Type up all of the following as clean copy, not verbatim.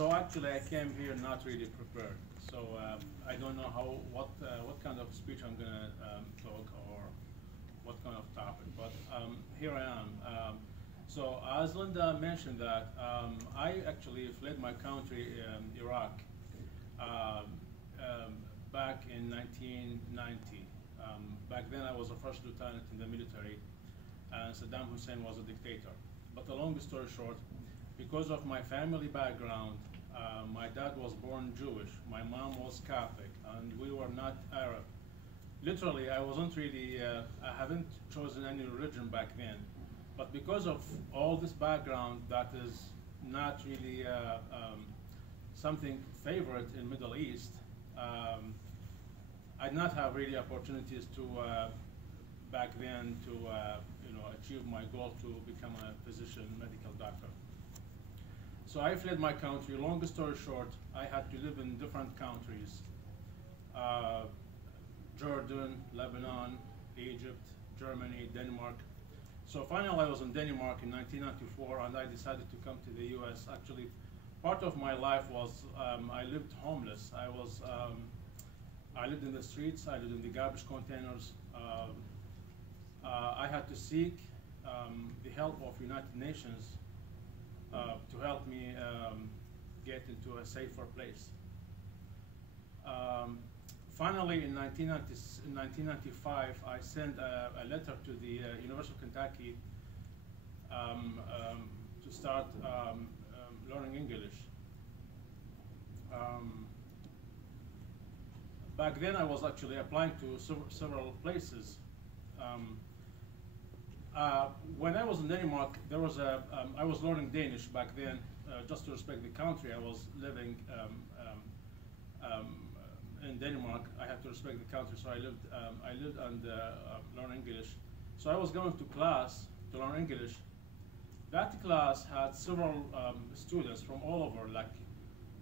So actually, I came here not really prepared. So I don't know what kind of speech I'm gonna talk or what kind of topic. But here I am. So as Linda mentioned that I actually fled my country, Iraq, back in 1990. Back then, I was a first lieutenant in the military, and Saddam Hussein was a dictator. But the long story short, because of my family background, my dad was born Jewish, my mom was Catholic, and we were not Arab. Literally, I wasn't really, I haven't chosen any religion back then. But because of all this background that is not really something favorite in Middle East, I did not have really opportunities to, back then, to achieve my goal to become a physician, medical doctor. So I fled my country. Long story short, I had to live in different countries. Jordan, Lebanon, Egypt, Germany, Denmark. So finally I was in Denmark in 1994 and I decided to come to the US. Actually, part of my life was I lived homeless. I lived in the streets, I lived in the garbage containers. I had to seek the help of United Nations to help me get into a safer place. Finally, in 1995, I sent a letter to the University of Kentucky to start learning English. Back then, I was actually applying to several places. When I was in Denmark, there was I was learning Danish back then, just to respect the country. I was living in Denmark. I had to respect the country, so I lived and learned English. So I was going to class to learn English. That class had several students from all over, like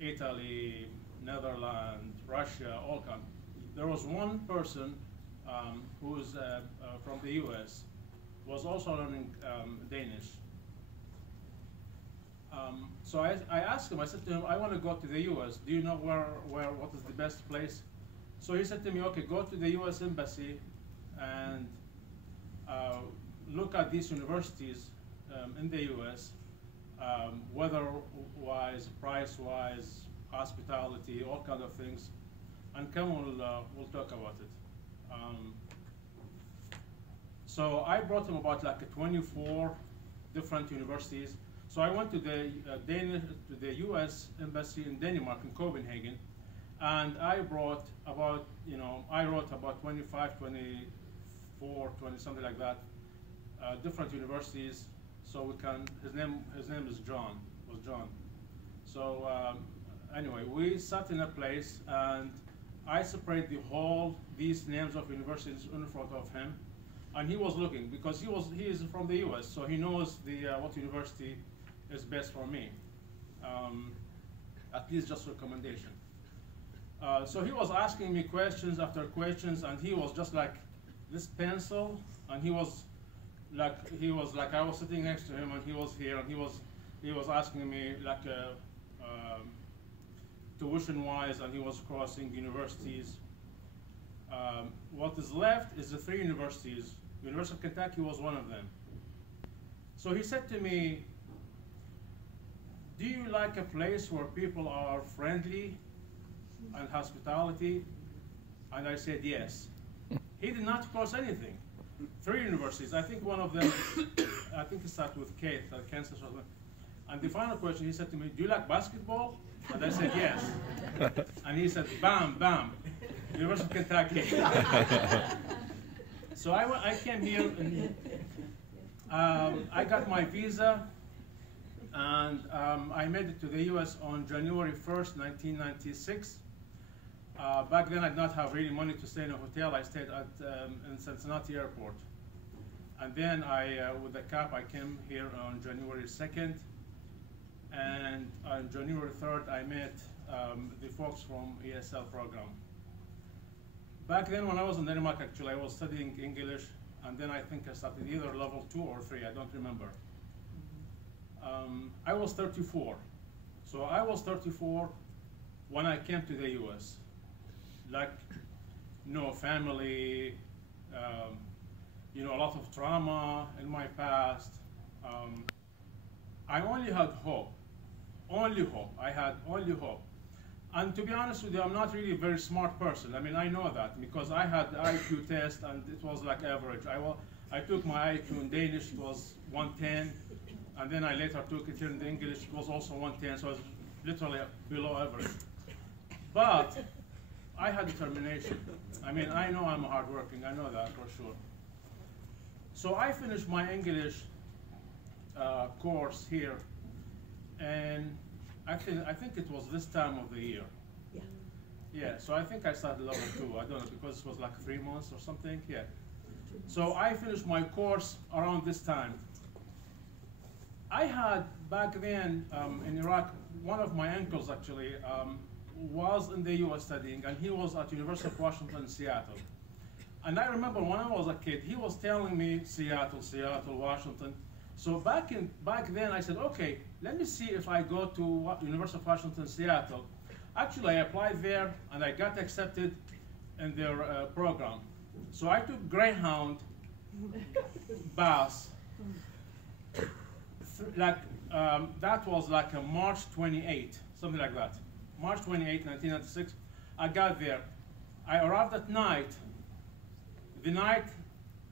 Italy, Netherlands, Russia, all kinds. There was one person who's from the US, was also learning Danish. So I asked him, I said to him, I want to go to the US. Do you know what is the best place? So he said to me, okay, go to the US Embassy and look at these universities in the US, weather-wise, price-wise, hospitality, all kinds of things, and come, we'll talk about it. So I brought him about like 24 different universities. So I went to the U.S. Embassy in Denmark, in Copenhagen, and I brought about, I wrote about 25, 24, 20, something like that, different universities. So we can, his name is John, was John. So anyway, we sat in a place and I separate these names of universities in front of him. And he was looking, because he is from the U.S., so he knows what university is best for me, at least just recommendation. So he was asking me questions after questions, and he was just like this pencil, and he was like I was sitting next to him, and he was here, and he was asking me like tuition-wise, and he was crossing universities. What is left is the 3 universities. University of Kentucky was one of them. So he said to me, do you like a place where people are friendly and hospitality? And I said yes. He did not cross anything. 3 universities. I think one of them, I think it starts with K, Kansas or something. And the final question, he said to me, do you like basketball? And I said yes. And he said, bam, bam, University of Kentucky. So I came here and I got my visa, and I made it to the US on January 1st, 1996. Back then I did not have really money to stay in a hotel. I stayed in Cincinnati Airport. And then with the CAP, I came here on January 2nd. And on January 3rd, I met the folks from ESL program. Back then, when I was in Denmark, actually, I was studying English, and then I think I started either level 2 or 3, I don't remember. I was 34. So I was 34 when I came to the US. Like, no family, a lot of trauma in my past. I only had hope, only hope. I had only hope. And to be honest with you, I'm not really a very smart person. I mean, I know that because I had the IQ test and it was like average. I took my IQ in Danish, it was 110, and then I later took it here in English, it was also 110, so I was literally below average. But I had determination. I mean, I know I'm hardworking, I know that for sure. So I finished my English course here, and actually, I think it was this time of the year. Yeah. Yeah, so I think I started level 2. I don't know, because it was like 3 months or something. Yeah. So I finished my course around this time. I had, back then in Iraq, one of my uncles actually was in the US studying, and he was at University of Washington, Seattle. And I remember when I was a kid, he was telling me Seattle, Seattle, Washington. So back then I said, okay, let me see if I go to University of Washington, Seattle. Actually, I applied there and I got accepted in their program. So I took Greyhound bus. That was like a March 28, something like that. March 28, 1996. I got there. I arrived at night. The night,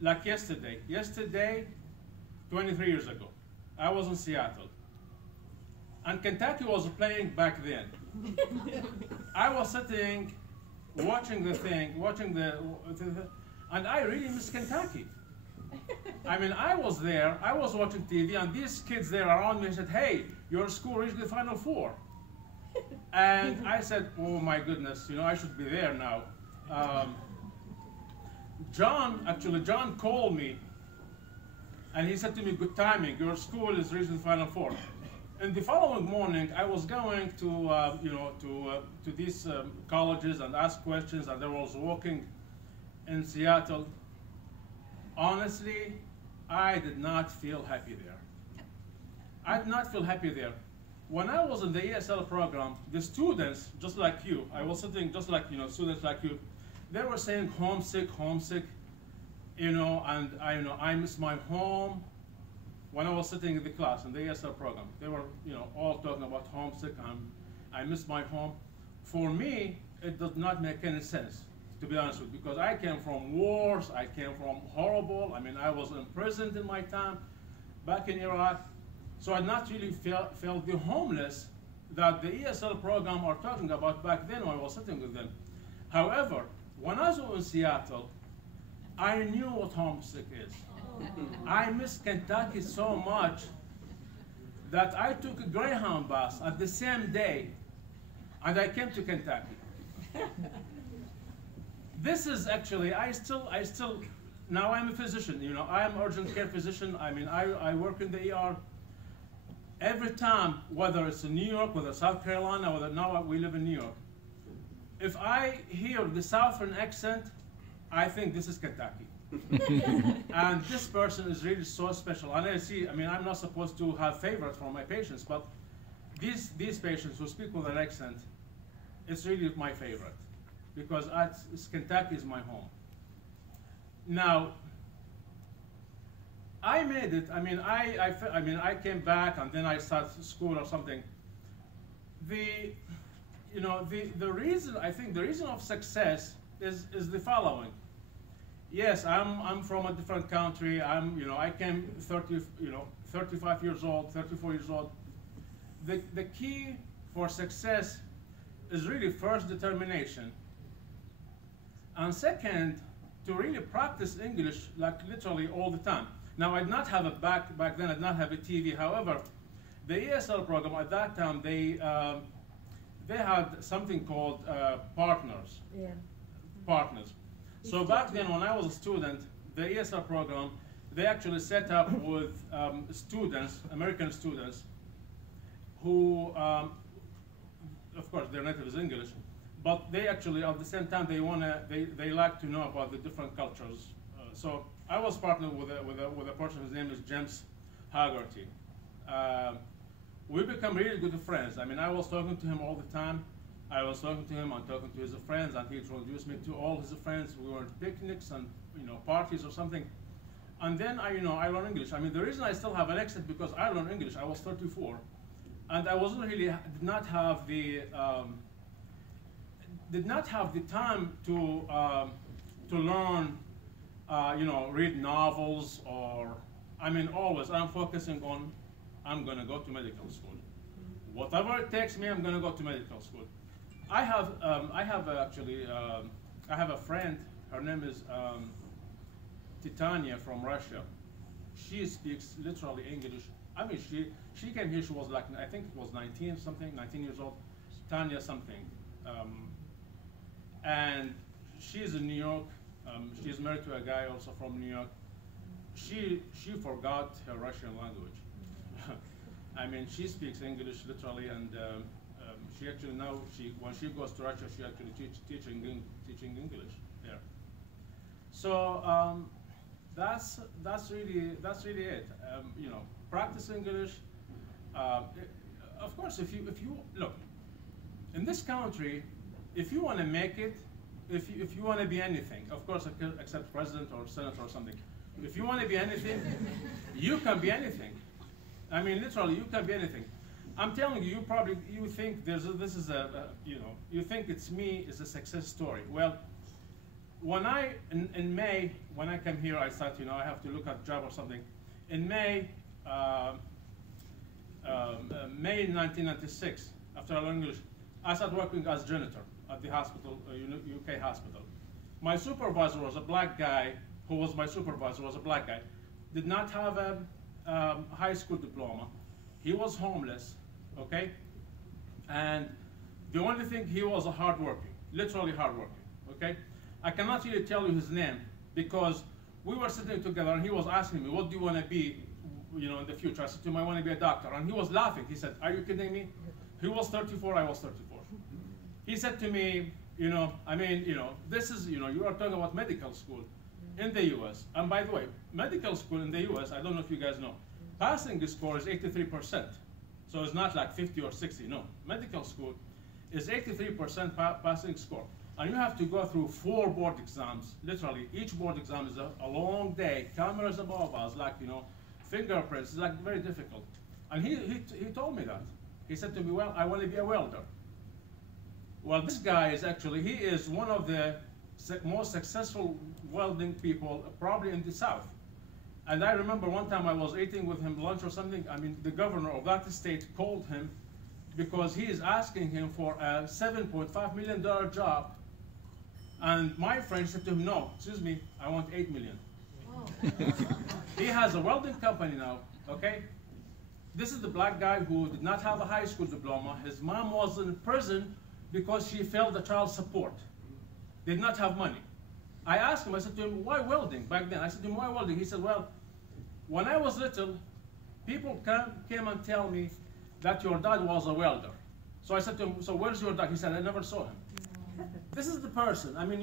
like yesterday. Yesterday, 23 years ago. I was in Seattle. And Kentucky was playing back then. I was sitting, watching the thing, and I really miss Kentucky. I mean, I was there, I was watching TV, and these kids there around me said, hey, your school reached the Final Four. And I said, oh my goodness, I should be there now. John called me, and he said to me, good timing, your school is reaching the Final Four. And the following morning, I was going to these colleges and ask questions, and I was walking in Seattle. Honestly, I did not feel happy there. I did not feel happy there. When I was in the ESL program, the students, just like you, I was sitting just like, students like you, they were saying homesick, homesick, and I miss my home. When I was sitting in the class in the ESL program, they were, all talking about homesick, I miss my home. For me, it does not make any sense, to be honest with you, because I came from wars, I came from horrible, I was imprisoned in my time back in Iraq, so I not really felt the homeless that the ESL program are talking about back then when I was sitting with them. However, when I was in Seattle, I knew what homesick is. I miss Kentucky so much that I took a Greyhound bus at the same day, and I came to Kentucky. This is actually, now I'm a physician, I am an urgent care physician. I work in the ER. Every time, whether it's in New York, whether South Carolina, whether now we live in New York, if I hear the Southern accent, I think this is Kentucky. And this person is really so special. And I see, I'm not supposed to have favorites for my patients, but these patients who speak with an accent, it's really my favorite, because Kentucky is my home. Now, I made it. I came back and then I started school or something. The reason, I think the reason of success is the following. Yes, I'm from a different country. I came 35 years old, 34 years old. The key for success is really first determination, and second, to really practice English like literally all the time. Now, I did not have back then. I did not have a TV. However, the ESL program at that time, they had something called partners. Yeah. Partners. So back then, when I was a student, the ESL program, they actually set up with students, American students, who, of course, their native is English, but they actually, at the same time, they like to know about the different cultures. So I was partnered with a person whose name is James Haggerty. we become really good friends. I mean, I was talking to him all the time. I was talking to him and talking to his friends, and he introduced me to all his friends. We were at picnics and parties or something. And then I learned English. I mean, the reason I still have an accent because I learned English. I was 34, and I wasn't really did not have the time to learn, read novels or. I mean, always I'm focusing on I'm going to go to medical school. Whatever it takes me, I'm going to go to medical school. I have a friend. Her name is Titania from Russia. She speaks literally English. I mean, she came here. She was like, I think it was 19 years old. Tanya something, and she's in New York. She's married to a guy also from New York. She forgot her Russian language. I mean, she speaks English literally, and she actually now when she goes to Russia, she actually teaching English there. So that's really it. Practice English. Of course, if you look in this country, if you want to make it, if you want to be anything, of course, except president or senator or something. If you want to be anything, you can be anything. I mean, literally, you can be anything. I'm telling you, you think you think it's me is a success story. Well, when in May, when I came here, I thought, I have to look at job or something. In May 1996, after I learned English, I started working as janitor at the hospital, UK hospital. My supervisor was a black guy. Who was my supervisor was a black guy. Did not have a high school diploma. He was homeless, okay? And the only thing, he was a hardworking, literally hardworking, okay? I cannot really tell you his name because we were sitting together and he was asking me, what do you want to be, in the future? I said to him, I want to be a doctor. And he was laughing. He said, are you kidding me? He was 34, I was 34. He said to me, this is, you are talking about medical school in the US. And by the way, medical school in the US, I don't know if you guys know, passing score is 83%. So it's not like 50 or 60, no. Medical school is 83% passing score. And you have to go through 4 board exams, literally. Each board exam is a long day. Cameras above us, like, fingerprints, it's like very difficult. And he told me that. He said to me, well, I want to be a welder. Well, this guy is actually, he is one of the most successful welding people probably in the South. And I remember one time I was eating with him lunch or something. I mean, the governor of that state called him because he is asking him for a $7.5 million job. And my friend said to him, no, excuse me, I want $8 million. Oh. He has a welding company now, okay? This is the black guy who did not have a high school diploma. His mom was in prison because she failed the child support. Did not have money. I asked him, I said to him, why welding back then? I said to him, why welding? He said, well, when I was little, people came and tell me that your dad was a welder. So I said to him, so where's your dad? He said, I never saw him. This is the person. I mean,